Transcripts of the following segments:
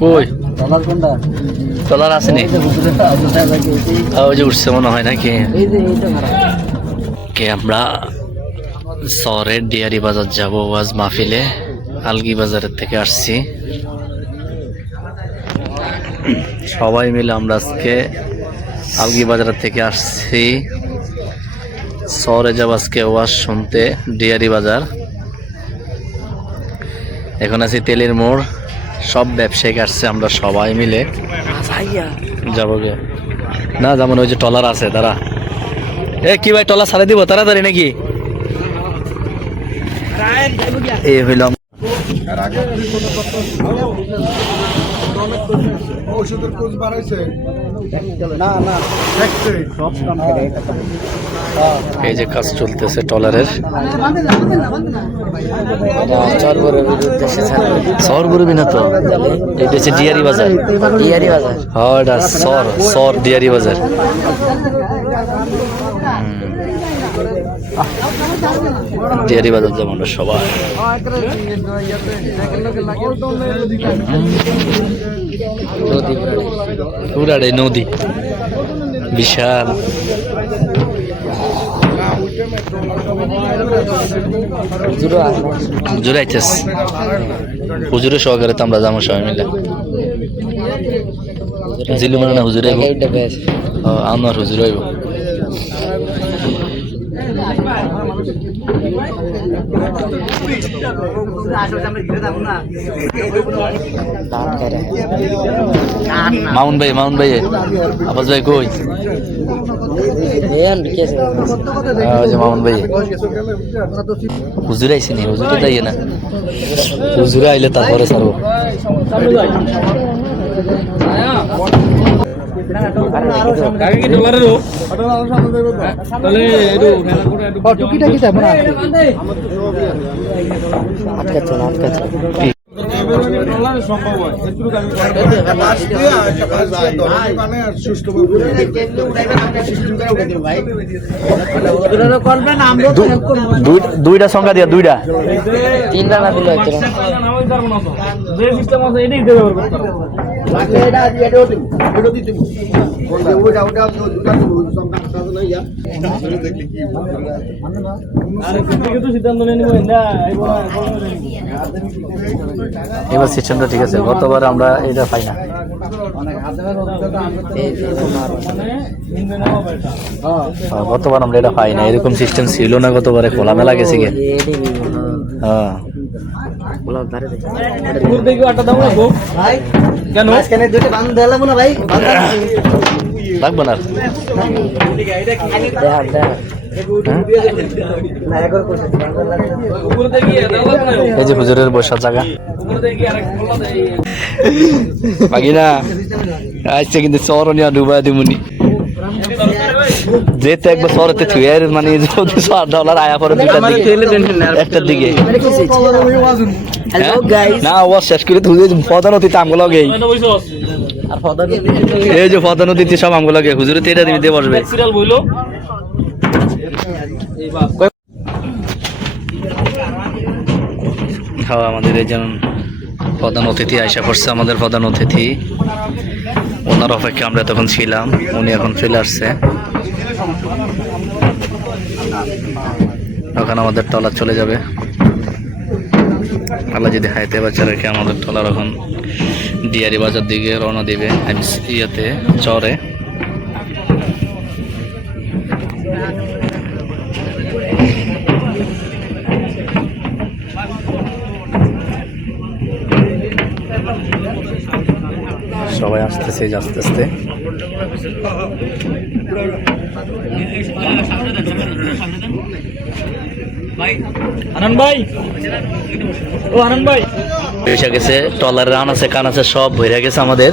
কই টলার আসেনি ওই যে উঠছে মনে হয় নাকি কে আমরা শহরের ডিয়ারি বাজার যাব ওয়াজ মাহফিলে আলগি বাজারের থেকে আসছি সবাই মিলে আমরা আজকে আলগি বাজার থেকে আসছি শহরে যাব আজকে ওয়াজ শুনতে ডিয়ারি বাজার এখন আছি তেলের মোড় সব ব্যবসায়িক আসছে আমরা সবাই মিলে যাবো গে না যেমন ওই যে টলার আছে তারা কি ভাই টলার ছাড়ে দিব তাড়াতাড়ি নাকি এই হইলাম এই যে কাজ চলতেছে টলারের সরবরবি না তো এটা হচ্ছে ডিয়ারি বাজার হ্যাঁ এটা সর ডিয়ারি বাজার ডিয়ারি বাজার যাবো আমরা সবাই পুরাড়ে নদী বিশাল হুজুর আইতেস হুজুরের সহকারে তো আমরা যাবো সবাই মিলে জিলু মানে না হুজুর আমার হুজুর হইব মাউন ভাই আবাস ভাই কই মামুন ভাই হুজুর আইসিনি হুজুরে তাই না হুজুরে আইলে তারপরে ছাড়বো দুইটা সংখ্যা দিয়া দুইটা তিনটা না দিলে এবার সিস্টেমটা ঠিক আছে গতবার আমরা এটা পাই না গতবার আমরা এটা পাই না এরকম সিস্টেম ছিল না গতবারে খোলামেলা গেছে গে হ্যাঁ লাগবো না এই যে হুজুরের বসার জায়গা বাকি না আজকে কিন্তু চরনিয়া ডুবা দিমুনি যেতে একবার শহরেতে থুয়ে মানে $100 আয়া পরে একটার দিকে না ও শেষ করে তুই প্রধানতিতে আমগুলো গে এই যে প্রধানতিতে সব আমগুলো গে হুজুরে তেটা দিতে বসবে হ্যাঁ আমাদের এই যেমন প্রধান অতিথি আইসা পড়ছে আমাদের প্রধান অতিথি ওনার অপেক্ষা আমরা তখন ছিলাম উনি এখন চলে আসছে এখন আমাদের টলার চলে যাবে আল্লাহ যদি হাইতে বাচ্চা রেখে আমাদের টলার এখন ডিয়ারি বাজার দিকে রওনা দিবে ইয়েতে চরে সবাই আসতেছে আস্তে আস্তে এসে গেছে টলার রান আছে কান আছে সব ভরে গেছে আমাদের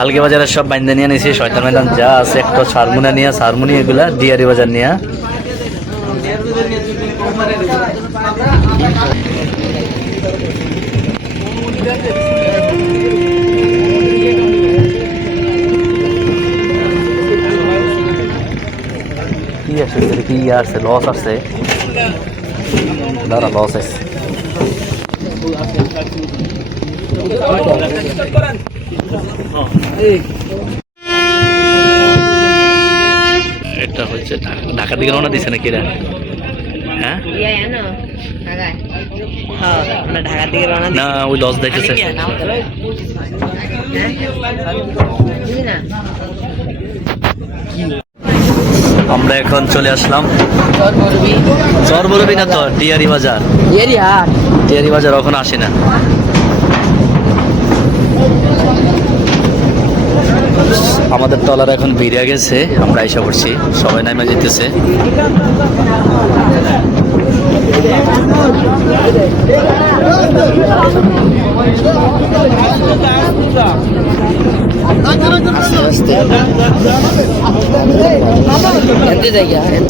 আলগি বাজারের সব বাইন্দা নিয়ে নিয়েছি শয়তান ময়দান যা আছে একটা সারমুনি এগুলা ডিয়ারি বাজার নিয়ে আসছে কি আসছে লস আসছে দাঁড়া লস আছে এটা হচ্ছে ঢাকা দিকে রওনা দিছে নাকি এরা হ্যাঁ না ওই লস দেখেছে আমরা এখন চলে আসলাম চরবরবি না তো টিয়ারি বাজার টিয়ারি বাজার এখন আসে না আমাদের টলার এখন বেরিয়ে গেছে আমরা এসে পড়ছি সবাই নামে যেতেছে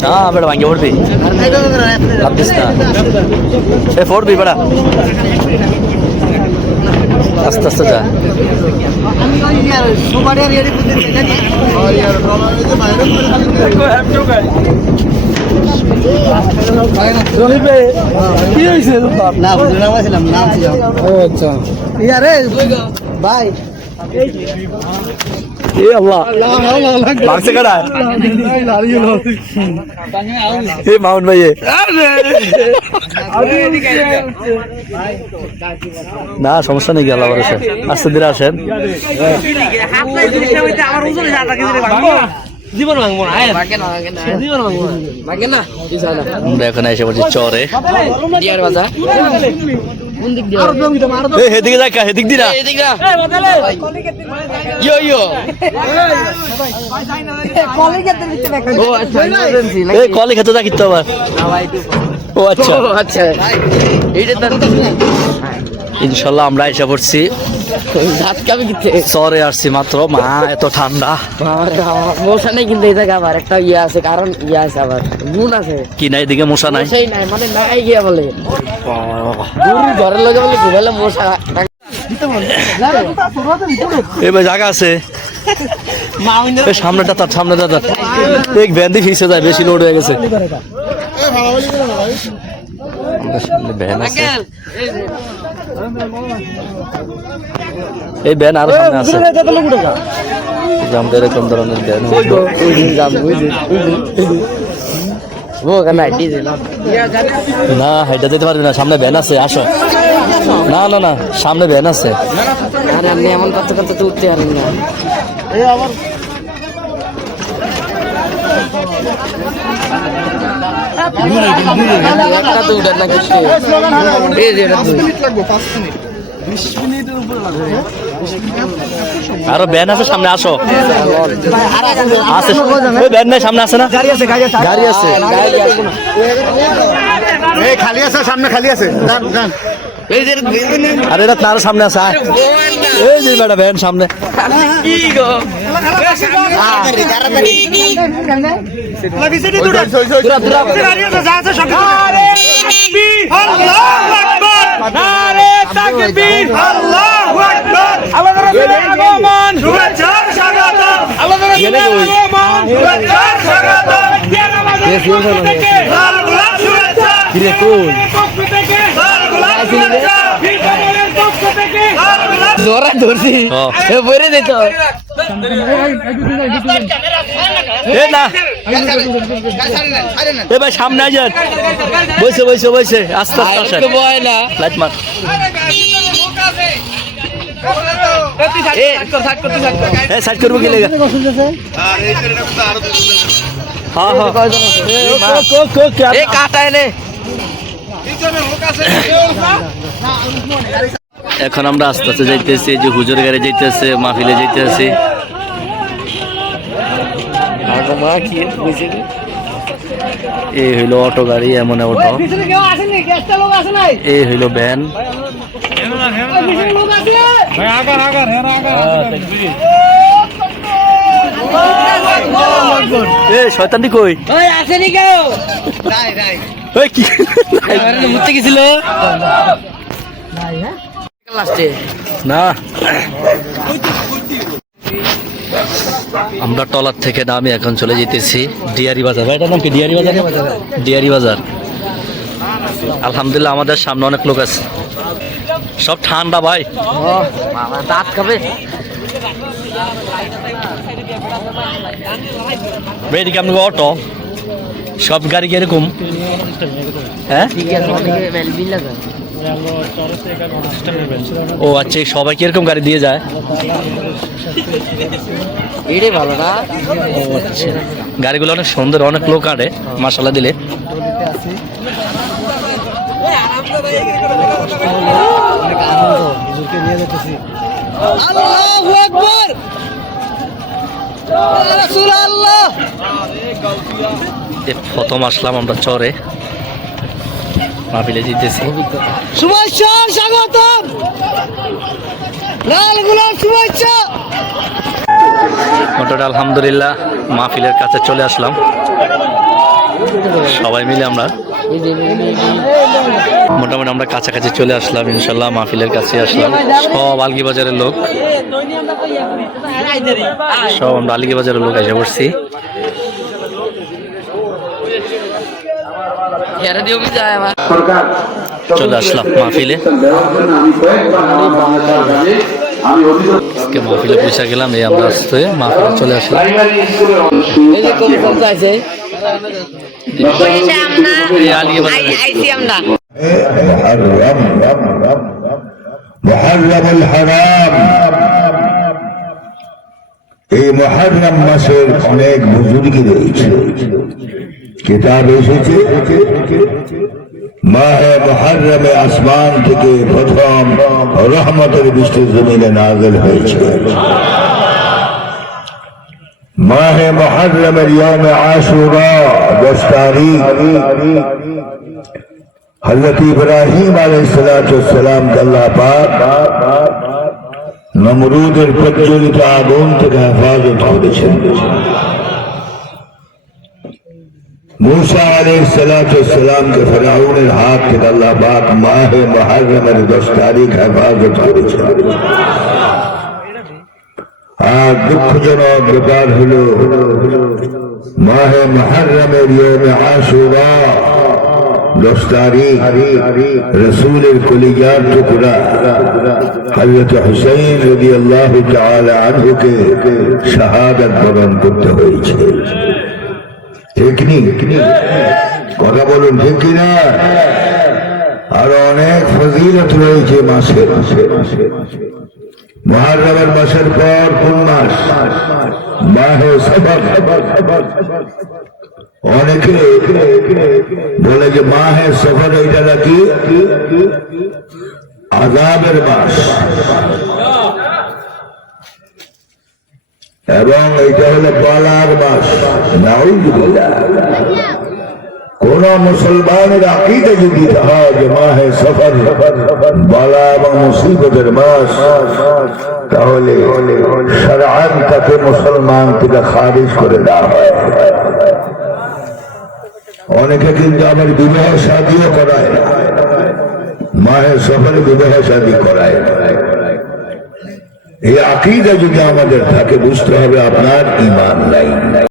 हाँ बेटा भांगे फोड़ भी फोड़ भी बड़ा আস্তে আস্তে যা ভাই ये अल्लाह भाग से खड़ा है ये माउंट भाई না সমস্যা নেই আল্লাহ ভরসা আস্তে ধীরে আসেন আমরা এখন এসে বলছি চরে হেদিকে দেখা হেদিক দিরা কলি খেতে দেখি তো আবার ও আচ্ছা আচ্ছা ইনশাল্লাহ আমরা এসে পড়ছি চরে আসছি মাত্র মা এত ঠান্ডা মশা নেই কিন্তু এই জায়গা আবার একটা ইয়ে আছে কারণ ইয়ে আছে আবার গুণ আছে কি নাই এদিকে মশা নাই নাই মানে নাই গিয়া বলে ঘরের লোক বলে ঘুরালে মশা এবার জায়গা আছে সামনেটা তার সামনেটা তার এক ভ্যান দিয়ে ফিসে যায় বেশি লোড হয়ে গেছে ভ্যান আছে এই ভ্যান আরো সামনে আছে এরকম ধরনের ভ্যান না হেঁটে যেতে পারবি না সামনে ভ্যান আছে আসো না না না সামনে ভ্যান আছে আরে আপনি এমন কথা কথা তো উঠতে পারেন না আরো ভ্যান আছে সামনে আসো আছে ভ্যান নাই সামনে আছে না গাড়ি আছে খালি আছে সামনে খালি আছে আরে এটা তার সামনে আছে এই যে বেটা ভ্যান সামনে জোরা ধরছি বইরে দিত ভাই সামনে আছেন বসে বসে বসে আস্তে আস্তে লাইট মার সাইড করবো কি লেগে কাটা এনে এখন আমরা আস্তে আস্তে যাইতেছি যে হুজুর গাড়ি যাইতেছে মাহফিলে যাইতেছি এই হইলো অটো গাড়ি এমন অটো এই হইলো ভ্যান শয়তানটি কই আসেনি কেউ কি ঘুরতে গেছিল না আমরা টলার থেকে নামি এখন চলে যেতেছি ডিয়ারি বাজার। ভাই এটার নাম কি? ডিয়ারি বাজার। ডিয়ারি বাজার। আলহামদুলিল্লাহ আমাদের সামনে অনেক লোক আছে, সব ঠান্ডা ভাই। দাঁত খাবে। ভাই এদিকে আপনাকে অটো, সব গাড়ি কি এরকম? হ্যাঁ ও আচ্ছা, সবাই কি এরকম গাড়ি দিয়ে যায়? এটাই ভালো না? ও আচ্ছা, গাড়িগুলো অনেক সুন্দর, অনেক লোক আরে মাশাআল্লাহ দিলে। প্রথম আসলাম আমরা চরে, মাহফিলে জিতেছি। শুভেচ্ছা স্বাগতম, লাল গোলাপ শুভেচ্ছা। মোটামুটি আলহামদুলিল্লাহ মাহফিলের কাছে চলে আসলাম, সবাই মিলে আমরা মোটামুটি আমরা কাছাকাছি চলে আসলাম। ইনশাল্লাহ মাহফিলের কাছে আসলাম, সব আলগি বাজারের লোক, সব আমরা আলগি বাজারের লোক এসে পড়ছি। চলে আসলাম মাহফিলে, মাহফিলে পয়সা গেলাম, এই আমরা আসতে মাহফিলে চলে আসলাম। মুহররমুল হারাম, এই মুহররম মাসের অনেক বুজুর্গি রয়েছে। কিতাব এসেছে মাহে মুহররমে আসমান থেকে প্রথম রহমতের বৃষ্টি জমিনে নাযিল হয়েছে। মাহে মুহররমের ইয়ামে আশুরা 10 তারিখ হযরত ইব্রাহিম আলাইহিসসালাম কে আল্লাহ পাক নমরুদের প্রজ্বলিত আগুন থেকে হেফাজত করেছেন। मूसा अलैहिस्सलाम के ফেরাউনের হাত থেকে আল্লাহ পাক মাহে মুহররমের 10 তারিখ হেফাজত করেছেন। আর দুঃখজনক ব্যাপার হলো মাহে মুহররমের ইয়ামে আশুরা 10 তারিখ রাসূলের কলিজার টুকরা হযরত হুসাইন রাদিয়াল্লাহু তাআলা আনহুকে শাহাদাত বরণ করতে হয়েছে। ঠিক নি? কথা বলুন, ঠিক কিনা? আরো অনেক ফজিলত রয়েছে মাসের। মুহররমের মাসের পর কোন মাস? মাহে সফর। অনেকে বলে যে মাহে সফর এটা নাকি আযাবের মাস, এবং এটা হলো বলার মাস। নাউযুবিল্লাহ। কোন মুসলমানের আকীদা যদি হয় যে মাহে সফর বলা এবং মুসিবতের মাস, তাহলে শরআন তাকে মুসলমান থেকে খারিজ করে দেওয়া হয়। অনেকে কিন্তু আবার বিবাহ শাদীও করায়, মাহে সফরে বিবাহ শাদী করায়। এই আকীদা যদি আমাদের থাকে, বুঝতে হবে আপনার ঈমান নাই।